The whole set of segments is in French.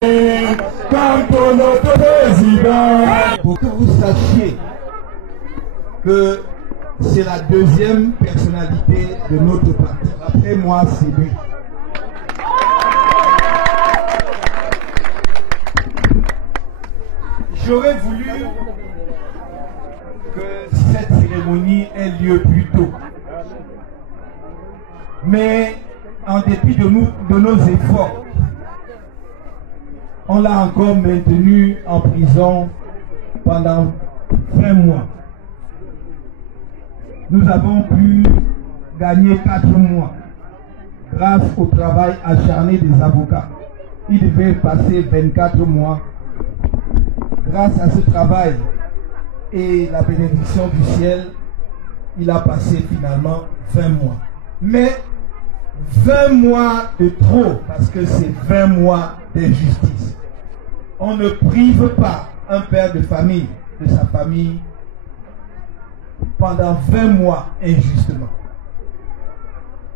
Comme pour notre président. Pour que vous sachiez que c'est la deuxième personnalité de notre parti. Après moi, c'est lui. J'aurais voulu que cette cérémonie ait lieu plus tôt. Mais en dépit de nos efforts, on l'a encore maintenu en prison pendant 20 mois. Nous avons pu gagner 4 mois grâce au travail acharné des avocats. Il devait passer 24 mois. Grâce à ce travail et la bénédiction du ciel, il a passé finalement 20 mois. Mais 20 mois de trop, parce que c'est 20 mois d'injustice. On ne prive pas un père de famille de sa famille pendant 20 mois injustement.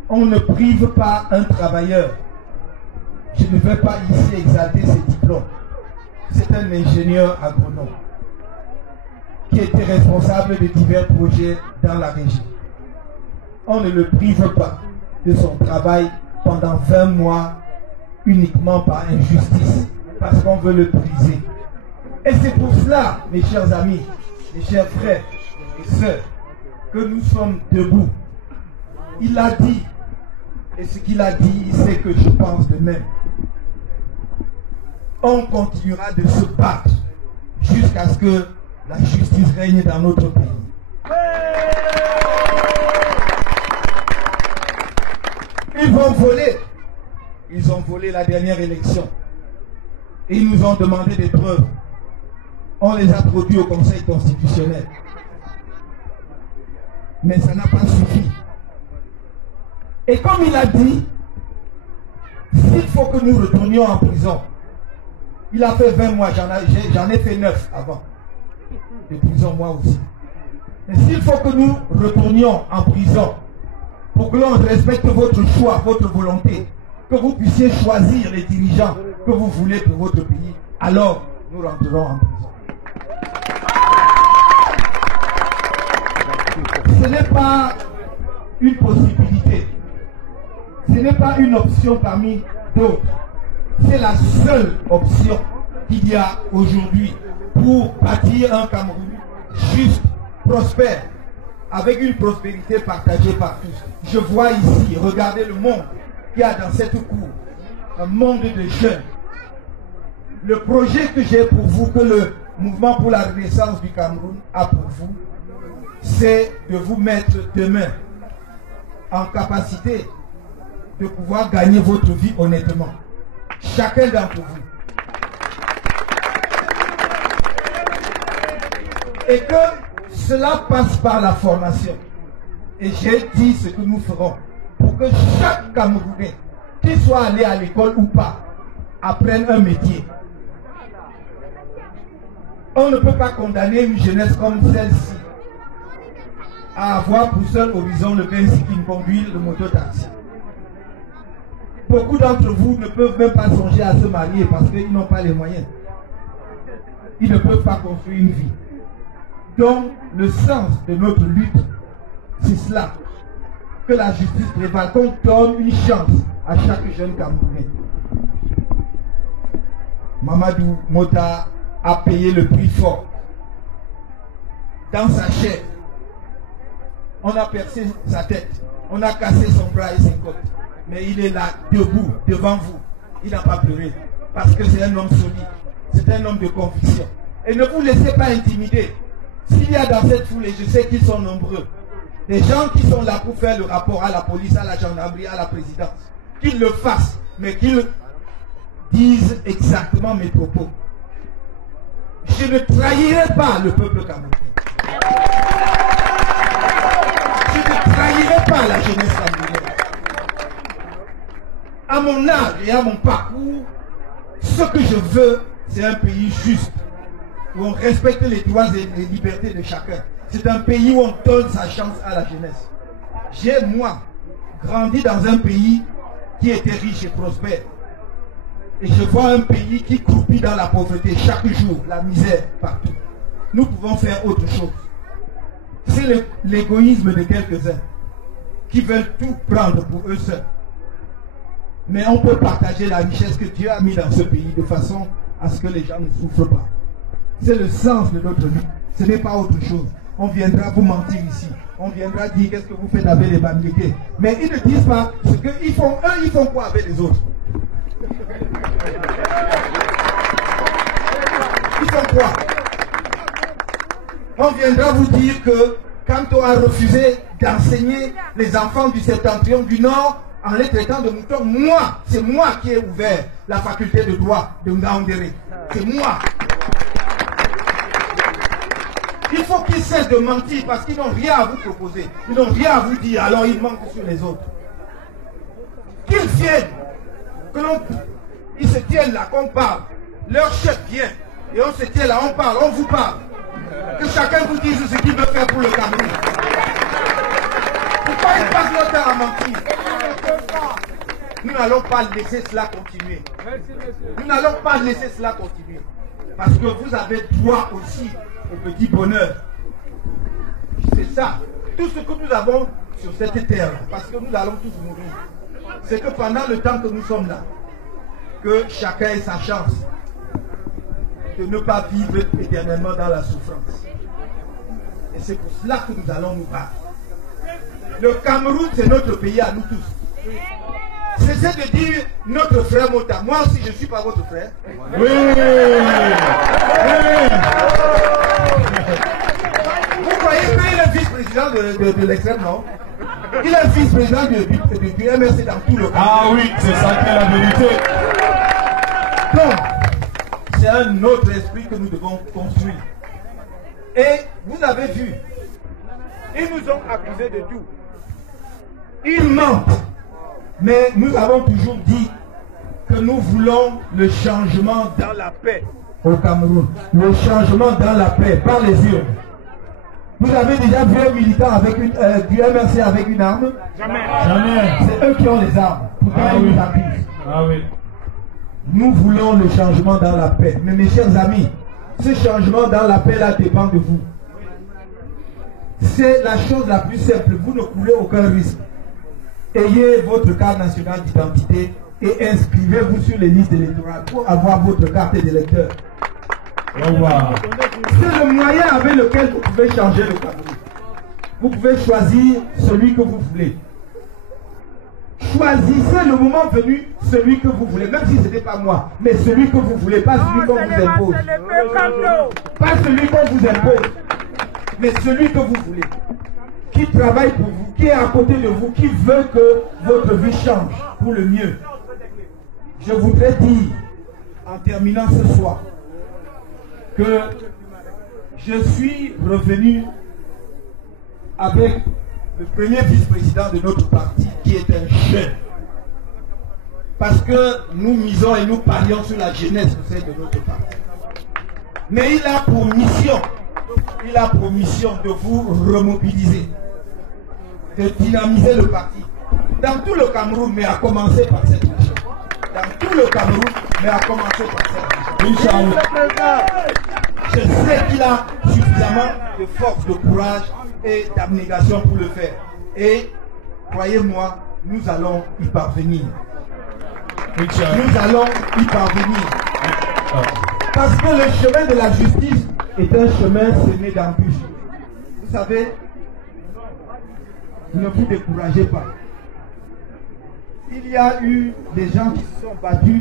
On ne prive pas un travailleur. Je ne vais pas ici exalter ses diplômes. C'est un ingénieur agronome qui était responsable de divers projets dans la région. On ne le prive pas de son travail pendant 20 mois uniquement par injustice, parce qu'on veut le briser. Et c'est pour cela, mes chers amis, mes chers frères et sœurs, que nous sommes debout. Il a dit, et ce qu'il a dit, il sait que je pense de même. On continuera de se battre jusqu'à ce que la justice règne dans notre pays. Ils vont voler. Ils ont volé la dernière élection. Et ils nous ont demandé des preuves. On les a produits au Conseil constitutionnel. Mais ça n'a pas suffi. Et comme il a dit, s'il faut que nous retournions en prison, il a fait 20 mois, j'en ai fait 9 avant. De prison, moi aussi. Mais s'il faut que nous retournions en prison, pour que l'on respecte votre choix, votre volonté, que vous puissiez choisir les dirigeants que vous voulez pour votre pays, alors nous rentrerons en prison. Ce n'est pas une possibilité. Ce n'est pas une option parmi d'autres. C'est la seule option qu'il y a aujourd'hui pour bâtir un Cameroun juste, prospère, avec une prospérité partagée par tous. Je vois ici, regardez le monde qu'il y a dans cette cour, un monde de jeunes. Le projet que j'ai pour vous, que le mouvement pour la renaissance du Cameroun a pour vous, c'est de vous mettre demain en capacité de pouvoir gagner votre vie honnêtement. Chacun d'entre vous. Et que cela passe par la formation. Et j'ai dit ce que nous ferons pour que chaque Camerounais, qu'il soit allé à l'école ou pas, apprenne un métier. On ne peut pas condamner une jeunesse comme celle-ci à avoir pour seul horizon le 26 qui conduit le mototaxi. Beaucoup d'entre vous ne peuvent même pas songer à se marier parce qu'ils n'ont pas les moyens. Ils ne peuvent pas construire une vie. Donc, le sens de notre lutte, c'est cela. Que la justice prévale, qu'on donne une chance à chaque jeune Camerounais. Mamadou Mota a payé le prix fort. Dans sa chair, on a percé sa tête, on a cassé son bras et ses côtes. Mais il est là, debout, devant vous. Il n'a pas pleuré. Parce que c'est un homme solide. C'est un homme de conviction. Et ne vous laissez pas intimider. S'il y a dans cette foule, et je sais qu'ils sont nombreux, des gens qui sont là pour faire le rapport à la police, à la gendarmerie, à la présidence, qu'ils le fassent, mais qu'ils disent exactement mes propos. Je ne trahirai pas le peuple camerounais. Je ne trahirai pas la jeunesse camerounaise. À mon âge et à mon parcours, ce que je veux, c'est un pays juste, où on respecte les droits et les libertés de chacun. C'est un pays où on donne sa chance à la jeunesse. J'ai, moi, grandi dans un pays qui était riche et prospère. et je vois un pays qui croupit dans la pauvreté chaque jour, la misère partout. Nous pouvons faire autre chose. C'est l'égoïsme de quelques-uns qui veulent tout prendre pour eux seuls. Mais on peut partager la richesse que Dieu a mis dans ce pays de façon à ce que les gens ne souffrent pas. C'est le sens de notre vie. Ce n'est pas autre chose. On viendra vous mentir ici. On viendra dire qu'est-ce que vous faites avec les Bamileke. Mais ils ne disent pas ce qu'ils font. Eux, ils font quoi avec les autres? Ils font quoi? On viendra vous dire que quand on a refusé d'enseigner les enfants du septentrion du Nord en les traitant de moutons, c'est moi qui ai ouvert la faculté de droit de Ngaoundéré. C'est moi. Il faut qu'ils cessent de mentir parce qu'ils n'ont rien à vous proposer. Ils n'ont rien à vous dire, alors ils mentent sur les autres. Qu'ils viennent, ils se tiennent là, qu'on parle. Leur chef vient et on se tient là, on parle, on vous parle. Que chacun vous dise ce qu'il veut faire pour le Cameroun. Pourquoi ils passent leur temps à mentir? Nous n'allons pas laisser cela continuer. Nous n'allons pas laisser cela continuer. Parce que vous avez droit aussi au petit bonheur. C'est ça. Tout ce que nous avons sur cette terre, parce que nous allons tous mourir, c'est que pendant le temps que nous sommes là, que chacun ait sa chance de ne pas vivre éternellement dans la souffrance. Et c'est pour cela que nous allons nous battre. Le Cameroun, c'est notre pays à nous tous. Cessez de dire notre frère Mota. Moi aussi, je ne suis pas votre frère. Oui. Vous croyez qu'il est vice-président de l'extrême, non? Il est vice-président du MRC dans tout le Cameroun. Ah oui, c'est ça qui est la vérité. Donc, c'est un autre esprit que nous devons construire. Et vous avez vu, ils nous ont accusés de tout. Ils mentent. Mais nous avons toujours dit que nous voulons le changement dans la paix au Cameroun. Le changement dans la paix, par les urnes. Vous avez déjà vu un militant avec du MRC avec une arme? Jamais. Jamais. C'est eux qui ont les armes. Pourquoi ils nous accusent? Ah oui. Nous voulons le changement dans la paix. Mais mes chers amis, ce changement dans la paix là dépend de vous. C'est la chose la plus simple. Vous ne courez aucun risque. Ayez votre carte nationale d'identité et inscrivez-vous sur les listes électorales pour avoir votre carte d'électeur. C'est le moyen avec lequel vous pouvez changer le Cameroun. Vous pouvez choisir celui que vous voulez. Choisissez le moment venu celui que vous voulez, même si ce n'était pas moi, mais celui que vous voulez, pas celui qu'on vous impose. Pas celui qu'on vous impose, mais celui que vous voulez. Qui travaille pour vous, qui est à côté de vous, qui veut que votre vie change pour le mieux. Je voudrais dire, en terminant ce soir, que je suis revenu avec le premier vice-président de notre parti, qui est un jeune. Parce que nous misons et nous parions sur la jeunesse au sein de notre parti. Mais il a pour mission de vous remobiliser, de dynamiser le parti. Dans tout le Cameroun, mais à commencer par cette région. Dans tout le Cameroun, mais à commencer par cette région. Inch'Allah. Je sais qu'il a suffisamment de force, de courage et d'abnégation pour le faire. Et croyez-moi, nous allons y parvenir. Nous allons y parvenir. Parce que le chemin de la justice est un chemin semé d'embûches. Vous savez, ne vous découragez pas. Il y a eu des gens qui se sont battus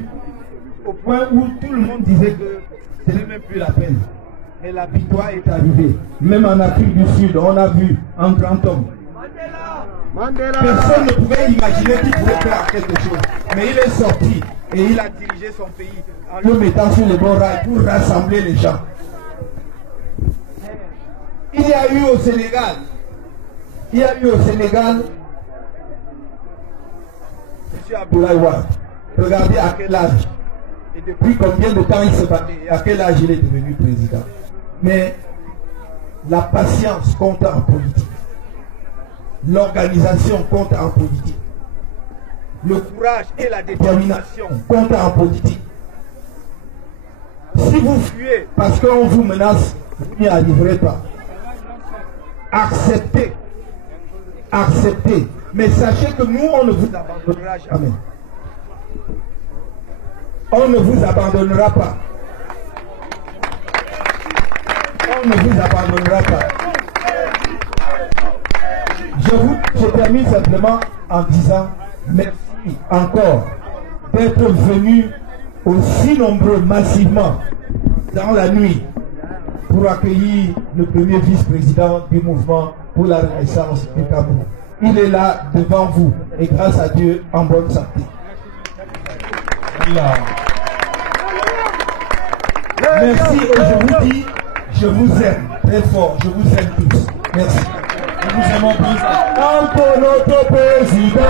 au point où tout le monde disait que ce n'est même plus la peine. Mais la victoire est arrivée. Même en Afrique du Sud, on a vu un grand homme. Personne ne pouvait imaginer qu'il pouvait faire quelque chose. Mais il est sorti et il a dirigé son pays en le mettant sur les bons rails pour rassembler les gens. Il y a eu au Sénégal, M. Abdoulaye Wade. Regardez à quel âge et depuis combien de temps il se battait et à quel âge il est devenu président. Mais la patience compte en politique. L'organisation compte en politique. Le courage et la détermination comptent en politique. Si vous fuyez parce qu'on vous menace, vous n'y arriverez pas. Acceptez. Acceptez. Mais sachez que nous, on ne vous abandonnera jamais. On ne vous abandonnera pas. On ne vous abandonnera pas. Je termine simplement en disant merci encore d'être venus aussi nombreux massivement dans la nuit pour accueillir le premier vice-président du mouvement pour la renaissance du Cameroun. Il est là devant vous et grâce à Dieu en bonne santé. Merci et je vous dis, je vous aime très fort, je vous aime tous. Merci. Nous vous aimons plus. Pour notre président.